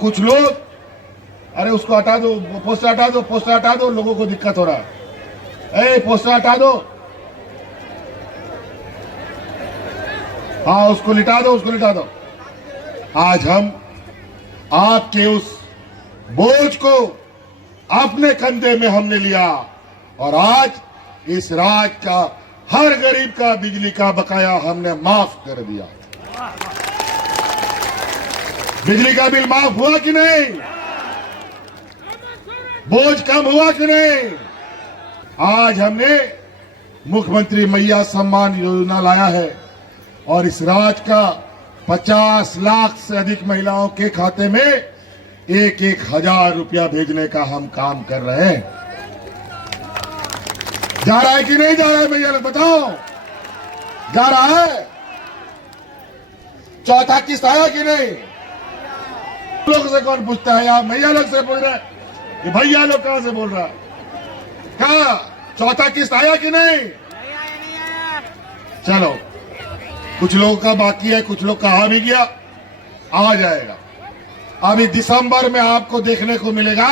कुछ लोग, अरे उसको हटा दो, पोस्टर हटा दो, पोस्टर हटा दो, लोगों को दिक्कत हो रहा है। पोस्टर हटा दो, हाँ उसको लिटा दो, उसको लिटा दो। आज हम आपके उस बोझ को अपने कंधे में हमने लिया और आज इस राज्य का हर गरीब का बिजली का बकाया हमने माफ कर दिया। बिजली का बिल माफ हुआ कि नहीं? बोझ कम हुआ कि नहीं? आज हमने मुख्यमंत्री मैया सम्मान योजना लाया है और इस राज्य का 50 लाख से अधिक महिलाओं के खाते में 1,000 रुपया भेजने का हम काम कर रहे हैं। जा रहा है कि नहीं जा रहा है भैया लोग बताओ? जा रहा है? चौथा किस्त आया कि नहीं? लोग से कौन पूछता है यार? भैया लोग से पूछ रहे हैं। ये भैया लोग कहां से बोल रहा है? क्या चौथा किस्त आया कि नहीं? चलो कुछ लोगों का बाकी है, कुछ लोग का आ भी गया, आ जाएगा। अभी दिसंबर में आपको देखने को मिलेगा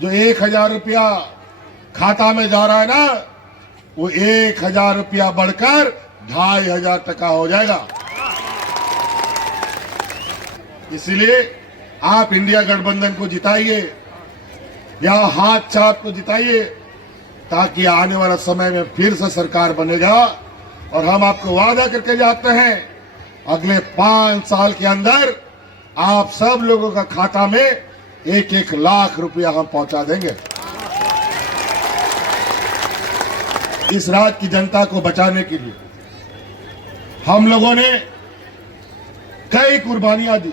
जो 1,000 रुपया खाता में जा रहा है ना, वो 1,000 रुपया बढ़कर 2,500 टका हो जाएगा। इसलिए आप इंडिया गठबंधन को जिताइए या हाथ छाप को जिताइए, ताकि आने वाला समय में फिर से सरकार बनेगा। और हम आपको वादा करके जाते हैं अगले 5 साल के अंदर आप सब लोगों का खाता में 1-1 लाख रुपया हम पहुंचा देंगे। इस राज्य की जनता को बचाने के लिए हम लोगों ने कई कुर्बानियां दी,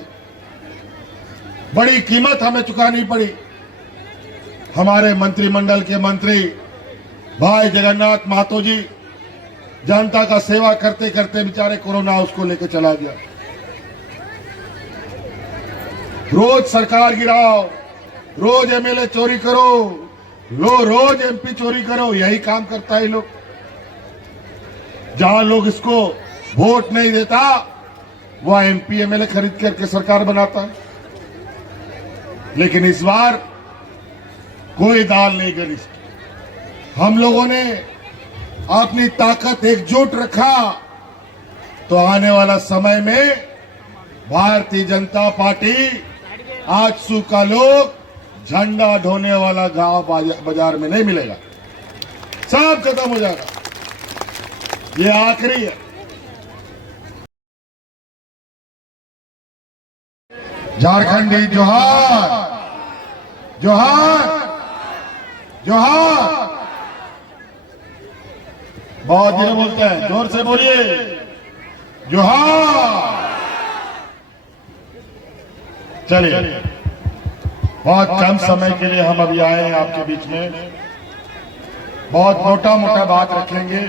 बड़ी कीमत हमें चुकानी पड़ी। हमारे मंत्रिमंडल के मंत्री भाई जगन्नाथ महतो जी जनता का सेवा करते करते बेचारे कोरोना उसको लेकर चला गया। रोज सरकार गिराओ, रोज एमएलए चोरी करो, रोज एमपी चोरी करो, यही काम करता है लोग। जहां लोग इसको वोट नहीं देता वह एमपी एमएलए खरीद करके सरकार बनाता है। लेकिन इस बार कोई दाल नहीं गली। हम लोगों ने अपनी ताकत एकजुट रखा तो आने वाला समय में भारतीय जनता पार्टी आजसू का लोग झंडा ढोने वाला गांव बाजार में नहीं मिलेगा, सब खत्म हो जाएगा। ये आखिरी है। झारखंडी जोहार, जोहार, जोहार। बहुत धीरे बोलते हैं, जोर से बोलिए, जोहार। चलिए, बहुत कम समय के लिए हम अभी आए हैं आपके बीच में। बहुत मोटा मोटा बात रखेंगे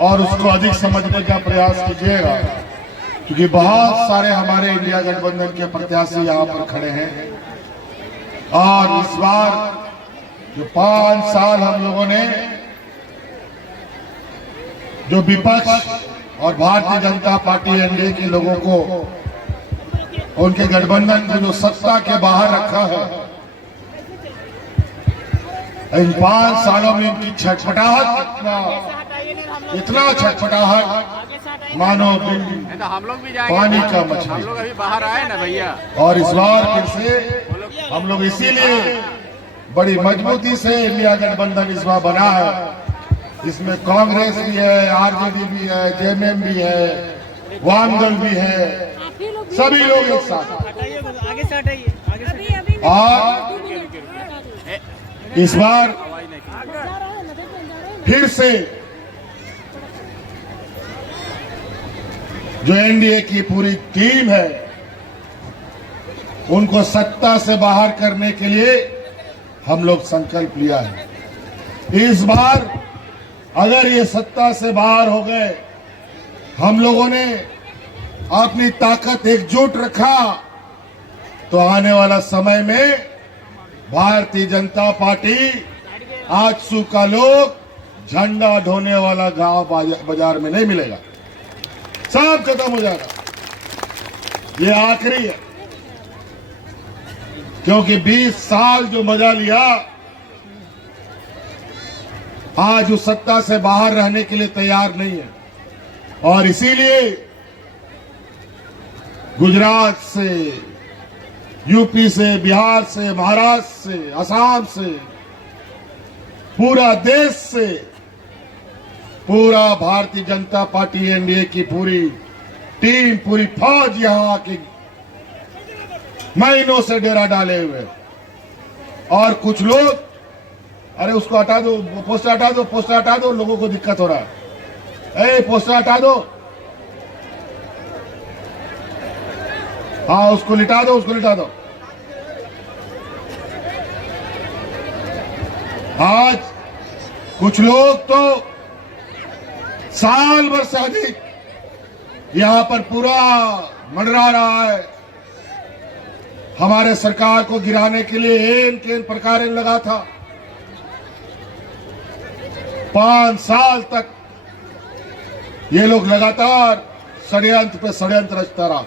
और उसको अधिक समझने का प्रयास कीजिएगा, क्योंकि बहुत सारे हमारे इंडिया गठबंधन के प्रत्याशी यहाँ पर खड़े हैं। और इस बार जो 5 साल हम लोगों ने जो विपक्ष और भारतीय जनता पार्टी एनडीए के लोगों को, उनके गठबंधन को जो सत्ता के बाहर रखा है, इन 5 सालों में इनकी छटपटाहट, इतना छटपटाहट मानो हम लोग भी जाएंगे, पानी का मछली। हम लोग अभी बाहर आए ना भैया। और इस बार फिर से हम लोग इसीलिए बड़ी मजबूती से इंडिया गठबंधन इस बार बना है। इसमें कांग्रेस भी है, आरजेडी भी है, जेएमएम भी है, वाम दल भी है, सभी लोग एक साथ। और इस बार फिर से जो एनडीए की पूरी टीम है, उनको सत्ता से बाहर करने के लिए हम लोग संकल्प लिया है। इस बार अगर ये सत्ता से बाहर हो गए, हम लोगों ने अपनी ताकत एकजुट रखा तो आने वाला समय में भारतीय जनता पार्टी आजसू का लोग झंडा ढोने वाला गांव बाजार में नहीं मिलेगा, सब खत्म हो जाएगा। ये आखिरी है। क्योंकि 20 साल जो मजा लिया, आज उस सत्ता से बाहर रहने के लिए तैयार नहीं है। और इसीलिए गुजरात से, यूपी से, बिहार से, महाराष्ट्र से, असम से, पूरा देश से, पूरा भारतीय जनता पार्टी एनडीए की पूरी टीम, पूरी फौज यहां आके महीनों से डेरा डाले हुए। और कुछ लोग, अरे उसको हटा दो, पोस्टर हटा दो, पोस्टर हटा दो, लोगों को दिक्कत हो रहा है। ए पोस्टर हटा दो, हाँ उसको लिटा दो, उसको लिटा दो। आज कुछ लोग तो साल भर से अधिक यहां पर पूरा मंडरा रहा है, हमारे सरकार को गिराने के लिए एन केन प्रकार लगा था। 5 साल तक ये लोग लगातार षड्यंत्र पे षड्यंत्र रचता रहा,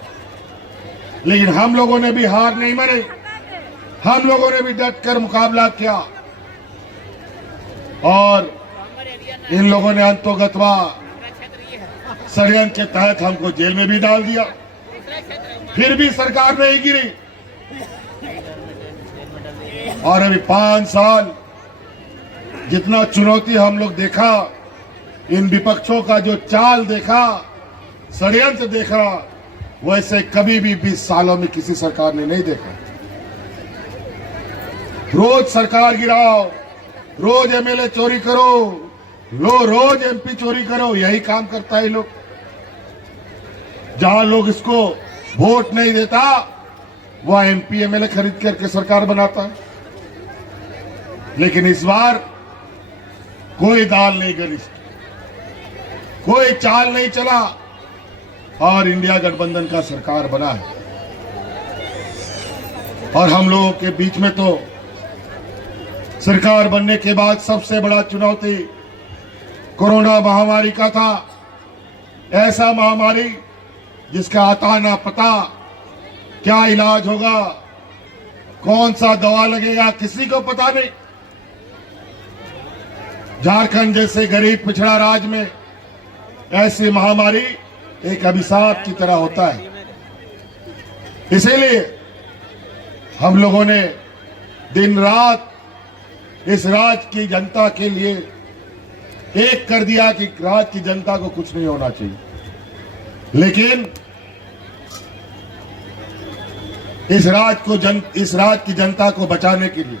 लेकिन हम लोगों ने भी हार नहीं मानी, हम लोगों ने भी डट कर मुकाबला किया। और इन लोगों ने अंतोगत्वा षड्यंत्र के तहत हमको जेल में भी डाल दिया, फिर भी सरकार नहीं गिरी। और अभी 5 साल जितना चुनौती हम लोग देखा, इन विपक्षों का जो चाल देखा, षड्यंत्र देखा, वैसे कभी भी 20 सालों में किसी सरकार ने नहीं देखा। रोज सरकार गिराओ, रोज एमएलए चोरी करो, रोज एमपी चोरी करो, यही काम करता है लोग। जहां लोग इसको वोट नहीं देता, वह एमपी एमएलए खरीद करके सरकार बनाता है। लेकिन इस बार कोई दाल नहीं गली, कोई चाल नहीं चला और इंडिया गठबंधन का सरकार बना है। और हम लोगों के बीच में तो सरकार बनने के बाद सबसे बड़ा चुनौती कोरोना महामारी का था। ऐसा महामारी जिसका आता ना पता, क्या इलाज होगा, कौन सा दवा लगेगा, किसी को पता नहीं। झारखंड जैसे गरीब पिछड़ा राज्य में ऐसी महामारी एक अभिशाप की तरह होता है। इसीलिए हम लोगों ने दिन रात इस राज्य की जनता के लिए एक कर दिया कि राज्य की जनता को कुछ नहीं होना चाहिए। लेकिन इस राज्य की जनता को बचाने के लिए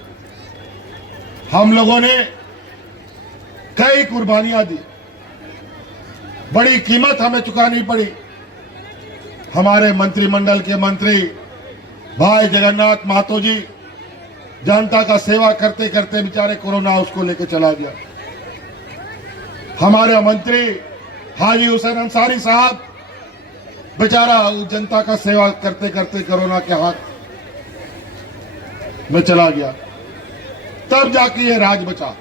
हम लोगों ने कई कुर्बानियां दी, बड़ी कीमत हमें चुकानी पड़ी। हमारे मंत्रिमंडल के मंत्री भाई जगन्नाथ महतो जी जनता का सेवा करते करते बेचारे कोरोना उसको लेके चला गया। हमारे मंत्री हाजी हुसैन अंसारी साहब बेचारा जनता का सेवा करते करते कोरोना के हाथ में चला गया, तब जाके ये राज बचा।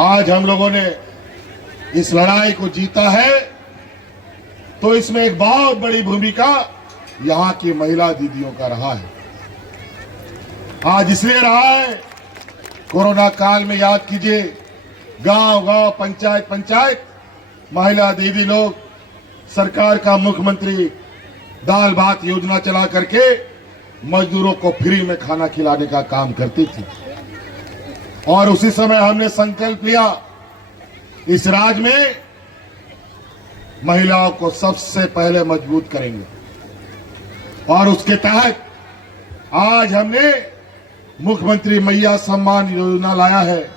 आज हम लोगों ने इस लड़ाई को जीता है, तो इसमें एक बहुत बड़ी भूमिका यहां की महिला दीदियों का रहा है। आज इसलिए रहा है, कोरोना काल में याद कीजिए, गांव-गांव, पंचायत महिला दीदी लोग सरकार का मुख्यमंत्री दाल भात योजना चला करके मजदूरों को फ्री में खाना खिलाने का काम करती थी। और उसी समय हमने संकल्प लिया, इस राज्य में महिलाओं को सबसे पहले मजबूत करेंगे। और उसके तहत आज हमने मुख्यमंत्री मैया सम्मान योजना लाया है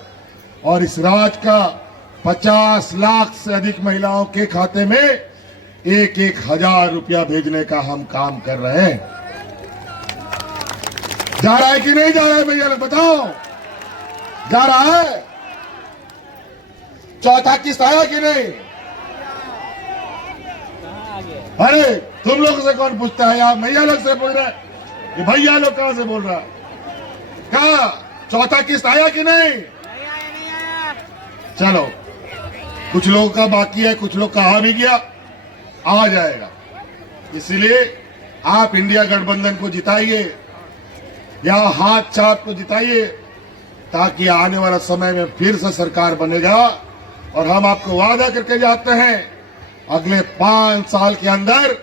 और इस राज्य का 50 लाख से अधिक महिलाओं के खाते में 1-1 हजार रुपया भेजने का हम काम कर रहे हैं। जा रहा है कि नहीं जा रहा है भैया लोग बताओ? जा रहा है? चौथा किस्त आया कि नहीं? अरे तुम लोग से कौन पूछता है यार? भैया लोग से पूछ रहा है। ये भैया लोग कहां से बोल रहा है? कहा चौथा किस्त आया कि नहीं? नहीं आया। चलो, कुछ लोगों का बाकी है, कुछ लोग का आ भी गया, आ जाएगा। इसलिए आप इंडिया गठबंधन को जिताइए या हाथ छाप को जिताइए, ताकि आने वाला समय में फिर से सरकार बनेगा। और हम आपको वादा करके जाते हैं, अगले 5 साल के अंदर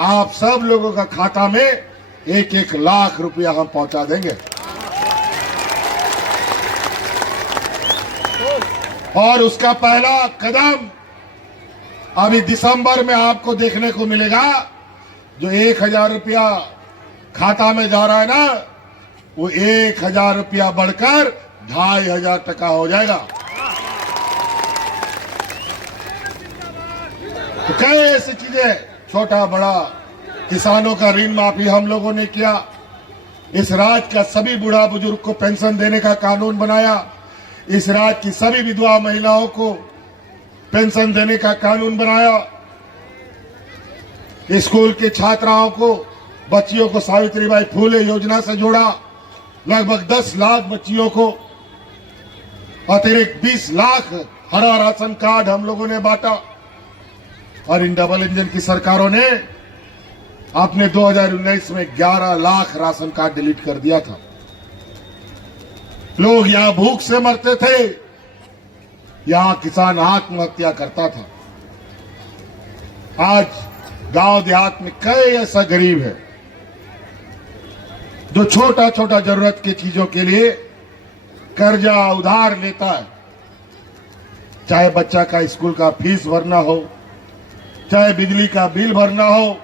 आप सब लोगों का खाता में 1-1 लाख रुपया हम पहुंचा देंगे। और उसका पहला कदम अभी दिसंबर में आपको देखने को मिलेगा। जो 1,000 रुपया खाता में जा रहा है ना, वो 1,000 रुपया बढ़कर 2,500 टका हो जाएगा। तो कई ऐसी चीजें, छोटा बड़ा, किसानों का ऋण माफी हम लोगों ने किया। इस राज्य का सभी बूढ़ा बुजुर्ग को पेंशन देने का कानून बनाया। इस राज्य की सभी विधवा महिलाओं को पेंशन देने का कानून बनाया। स्कूल के छात्राओं को, बच्चियों को सावित्रीबाई फूले योजना से जोड़ा। लगभग 10 लाख बच्चियों को अतिरिक्त 20 लाख हरा राशन कार्ड हम लोगों ने बांटा। और इन डबल इंजन की सरकारों ने आपने 2019 में 11 लाख राशन कार्ड डिलीट कर दिया था। लोग यहां भूख से मरते थे, यहां किसान आत्महत्या करता था। आज गांव देहात में कई ऐसा गरीब है जो छोटा छोटा जरूरत की चीजों के लिए कर्जा उधार लेता है। चाहे बच्चा का स्कूल का फीस भरना हो, चाहे बिजली का बिल भरना हो,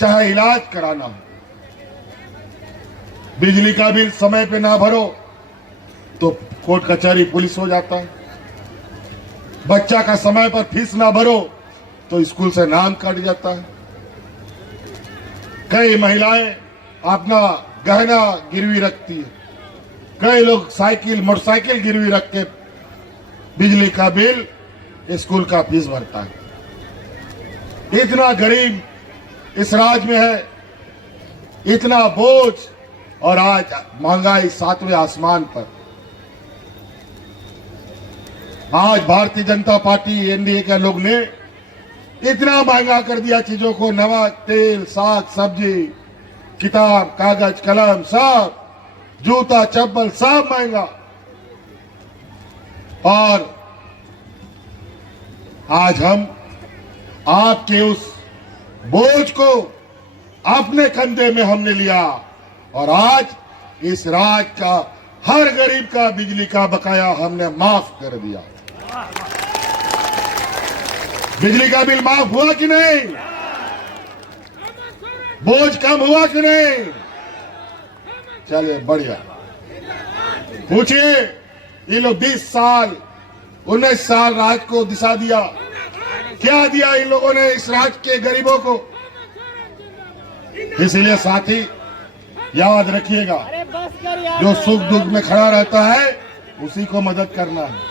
चाहे इलाज कराना हो। बिजली का बिल समय पे ना भरो तो कोर्ट कचहरी पुलिस हो जाता है। बच्चा का समय पर फीस ना भरो तो स्कूल से नाम कट जाता है। कई महिलाएं अपना गहना गिरवी रखती है। कई लोग साइकिल, मोटरसाइकिल गिरवी रख के बिजली का बिल, स्कूल का फीस भरता है। इतना गरीब इस राज्य में है, इतना बोझ, और आज महंगाई 7वें आसमान पर। आज भारतीय जनता पार्टी, एनडीए के लोग ने इतना महंगा कर दिया चीजों को, नमक, तेल, साग सब्जी, किताब, कागज, कलम, सब, जूता चप्पल, सब महंगा। और आज हम आपके उस बोझ को अपने कंधे में हमने लिया, और आज इस राज्य का हर गरीब का बिजली का बकाया हमने माफ कर दिया। बिजली का बिल माफ हुआ कि नहीं? बोझ कम हुआ कि नहीं? चलिए बढ़िया। पूछिए, ये लोग 20 साल 19 साल राज्य को दिशा दिया, क्या दिया इन लोगों ने इस राज्य के गरीबों को? इसलिए साथी याद रखिएगा, जो सुख दुख में खड़ा रहता है उसी को मदद करना है।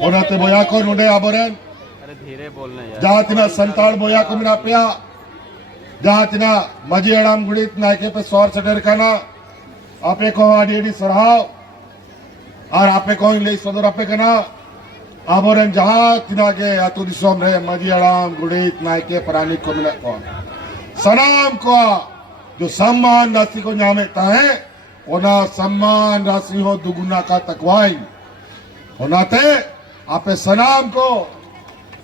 ओनाते बोया को नुडे आबोरन, अरे धीरे बोलना यार। जहाँ तिना संताड़ बोया को मिना पिया, जहाँ तिना मजी अड़ाम गुड़ित नायके पे सौर सडर खाना, आपे को आडी सरहाव, और आपे को ले सदर आपे कना आबोरन जहाँ तिना के आतु दिसोम रहे मजी अड़ाम गुड़ित नायके परानी को मिला को सनाम को जो सम्मान राशि को न्यामेता है, ओना सम्मान राशि हो दुगुना का तकवाई होनाते आपे सनाम को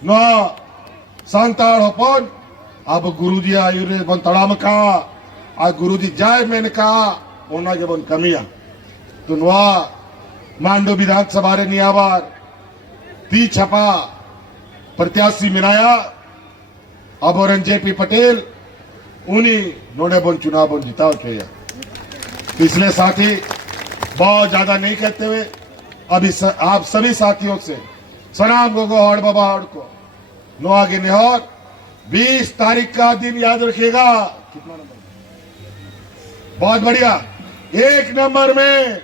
न सांताड़ होपन। अब गुरुजी आयुरे बन तड़ाम का आ गुरुजी जाय मैंने कहा ओना के बन कमिया तो नवा मांडो विधानसभा रे नियाबार 30 छपा प्रत्याशी मिलाया। अब और जेपी पटेल उन्हीं नोड़े बन चुनाव बन जिताओ के। इसलिए साथी बहुत ज्यादा नहीं कहते हुए अभी आप सभी साथियों से सनाम गोगो हड़ बाबा हड़ को नो आगे निहर 20 तारीख का दिन याद रखिएगा। कितना नंबर? बहुत बढ़िया। 1 नंबर में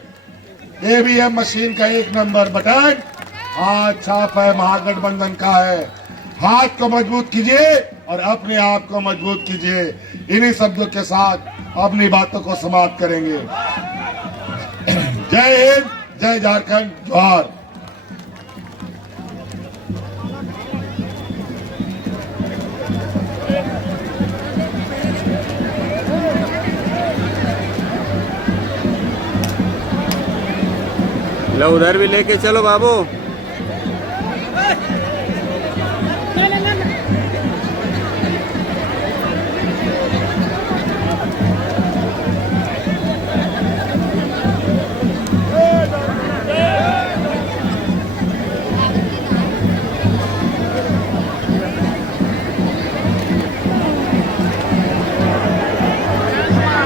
ईवीएम मशीन का 1 नंबर बटन आज छाप है, महागठबंधन का है। हाथ को मजबूत कीजिए और अपने आप को मजबूत कीजिए। इन्हीं शब्दों के साथ अपनी बातों को समाप्त करेंगे। जय हिंद, जय झारखंड, जोहार। लो उधर भी लेके चलो बाबू।